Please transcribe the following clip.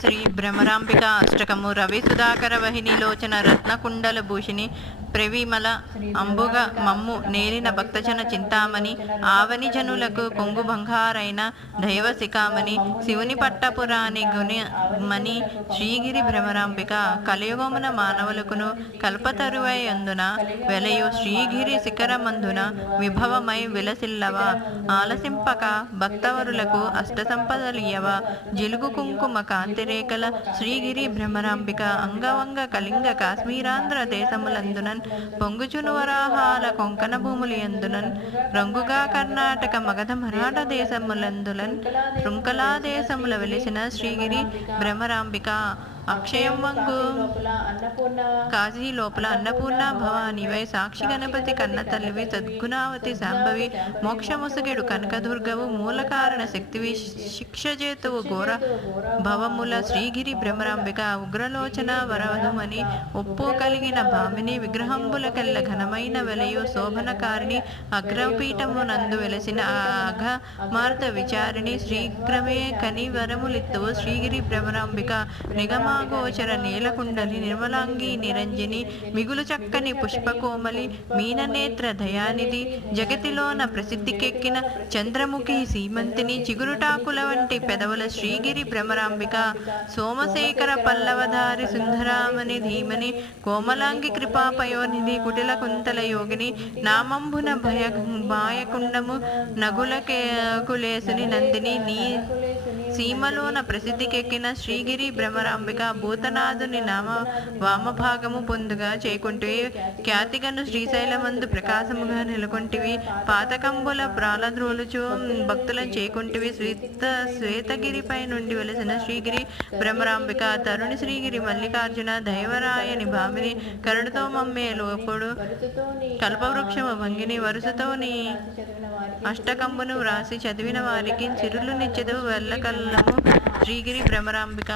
శ్రీ భ్రమరాంబిక అష్టకము రవి సుధాకర వహిని లోచన రత్నకుండల భూషిణి ప్రవిమల అంబుగ మమ్ము నేలిన భక్తజన చింతామణి ఆవని జనులకు కొంగు బంగారైన దైవ శిఖామణి శివుని పట్టపురాణి గుణమణి శ్రీగిరి భ్రమరాంబిక కలియుగమున మానవులకును కల్పతరువై అందున వెలయు శ్రీగిరి శిఖరమందున విభవమై విలసిల్లవ ఆలసింపక భక్తవరులకు అష్ట సంపదలియవ జిలుగు కుంకుమ కాంతిరేఖల శ్రీగిరి భ్రమరాంబిక అంగవంగ కళింగ కాశ్మీరాంధ్ర దేశములందునన్ పొంగుచును వరాహాల కొంకణ భూములు ఎందునన్ రంగుగా కర్ణాటక మగధ మరాఠ దేశములందులన్ శృంఖలా దేశముల వెలిసిన శ్రీగిరి భ్రమరాంబిక అక్షయం వంగు కాశీ లోపల అన్నపూర్ణ భవానివై సాక్షి గణపతి కన్న తల్లివి సద్గుణావతి శాంభవి మోక్షముసుగెడు కనకదుర్గవు మూల కారణ శక్తివి శిక్షజేతువు ఘోర భవముల శ్రీగిరి భ్రమరాంబిక ఉగ్రలోచన వరవధుమని ఒప్పు కలిగిన భామిని విగ్రహంబులకెల్ల ఘనమైన వెలయు శోభనకారిణి అగ్రపీఠము నందు వెలసిన అఘ మార్త విచారిణి శీఘ్రమే కని వరములిత్తువు శ్రీగిరి భ్రమరాంబిక నిగమాగోచర నీలకుండలి నిర్మలాంగి నిరంజని మిగులు చక్కని పుష్పకోమలి మీననేత్ర దయానిధి జగతిలోన ప్రసిద్ధికెక్కిన చంద్రముఖి సీమంతిని చిగురుటాకుల వంటి పెదవుల శ్రీగిరి భ్రమరాంబిక సోమశేఖర పల్లవధారి సుందరామణి ధీమని కోమలాంగి కృపాపయోనిధి కుటిల కుంతల యోగిని నామంబున భాయకుండము నగుల కులేసుని నందిని నీ సీమలోన ప్రసిద్ధికెక్కిన శ్రీగిరి భ్రమరాంబిక భూతనాథుని నామ వామభాగము పొందుగా చేకుంటివి ఖ్యాతిగను శ్రీశైలమందు ప్రకాశముగా నెలకొంటివి పాతకంబుల ప్రాలద్రోలుచు భక్తులను చేకుంటివి శ్వేతగిరిపై నుండి వెలసిన శ్రీగిరి భ్రమరాంబిక తరుణి శ్రీగిరి మల్లికార్జున దైవరాయని భామిని కరుణతో మమ్మే లోపుడు కల్పవృక్షము భంగిని వరుసతోని అష్టకంబును వ్రాసి చదివిన వారికి చిరులు నిచ్చెదు వెళ్ళకల్లము శ్రీగిరి భ్రమరాంబిక